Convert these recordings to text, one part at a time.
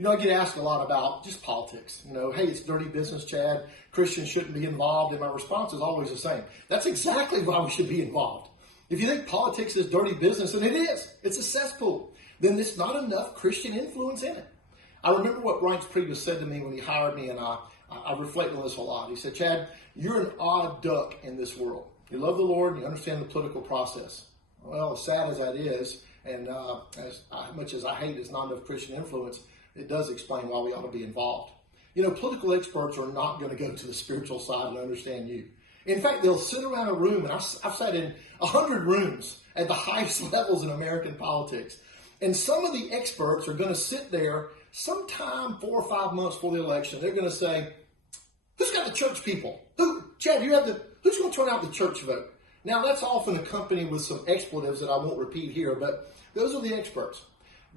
I get asked a lot about just politics. Hey, it's dirty business, Chad. Christians shouldn't be involved. And my response is always the same. That's exactly why we should be involved. If you think politics is dirty business, and it is, it's a cesspool, then there's not enough Christian influence in it. I remember what Reince Priebus said to me when he hired me, and I reflect on this a lot. He said, Chad, you're an odd duck in this world. You love the Lord and you understand the political process. Well, as sad as that is, and as much as I hate it's not enough Christian influence, it does explain why we ought to be involved. Political experts are not going to go to the spiritual side and understand you. In fact, they'll sit around a room, and I've sat in 100 rooms at the highest levels in American politics. And some of the experts are going to sit there sometime 4 or 5 months before the election. They're going to say, who's got the church people? Chad, who's going to turn out the church vote? Now, that's often accompanied with some expletives that I won't repeat here, but those are the experts.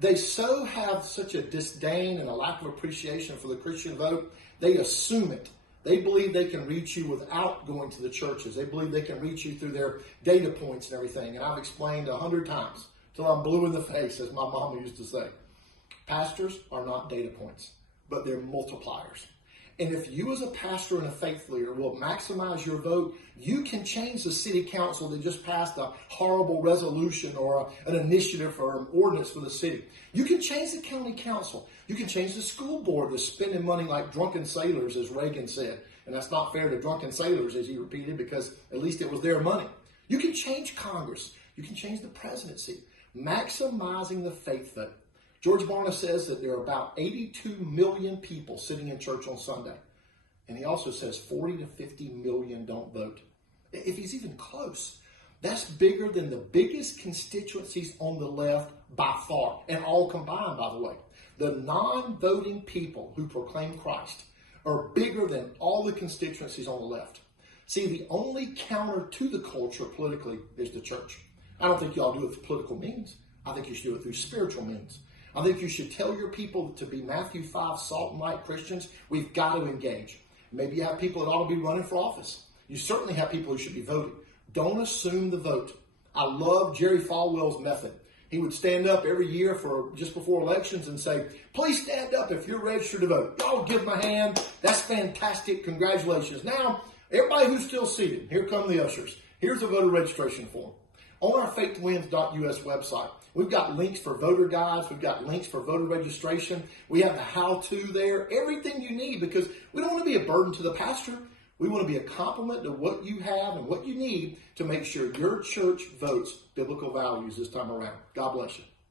They so have such a disdain and a lack of appreciation for the Christian vote, they assume it. They believe they can reach you without going to the churches. They believe they can reach you through their data points and everything. And I've explained 100 times till I'm blue in the face, as my mama used to say. Pastors are not data points, but they're multipliers. And if you as a pastor and a faith leader will maximize your vote, you can change the city council that just passed a horrible resolution or an initiative or an ordinance for the city. You can change the county council. You can change the school board that's spending money like drunken sailors, as Reagan said. And that's not fair to drunken sailors, as he repeated, because at least it was their money. You can change Congress. You can change the presidency. Maximizing the faith vote. George Barna says that there are about 82 million people sitting in church on Sunday. And he also says 40 to 50 million don't vote. If he's even close, that's bigger than the biggest constituencies on the left by far, and all combined, by the way. The non-voting people who proclaim Christ are bigger than all the constituencies on the left. See, the only counter to the culture politically is the church. I don't think you all do it through political means. I think you should do it through spiritual means. I think you should tell your people to be Matthew 5 salt and light Christians. We've got to engage. Maybe you have people that ought to be running for office. You certainly have people who should be voting. Don't assume the vote. I love Jerry Falwell's method. He would stand up every year for just before elections and say, please stand up if you're registered to vote. Y'all give them a hand. That's fantastic. Congratulations. Now, everybody who's still seated, here come the ushers. Here's a voter registration form. On our faithtowins.us website, we've got links for voter guides. We've got links for voter registration. We have the how-to there, everything you need, because we don't want to be a burden to the pastor. We want to be a complement to what you have and what you need to make sure your church votes biblical values this time around. God bless you.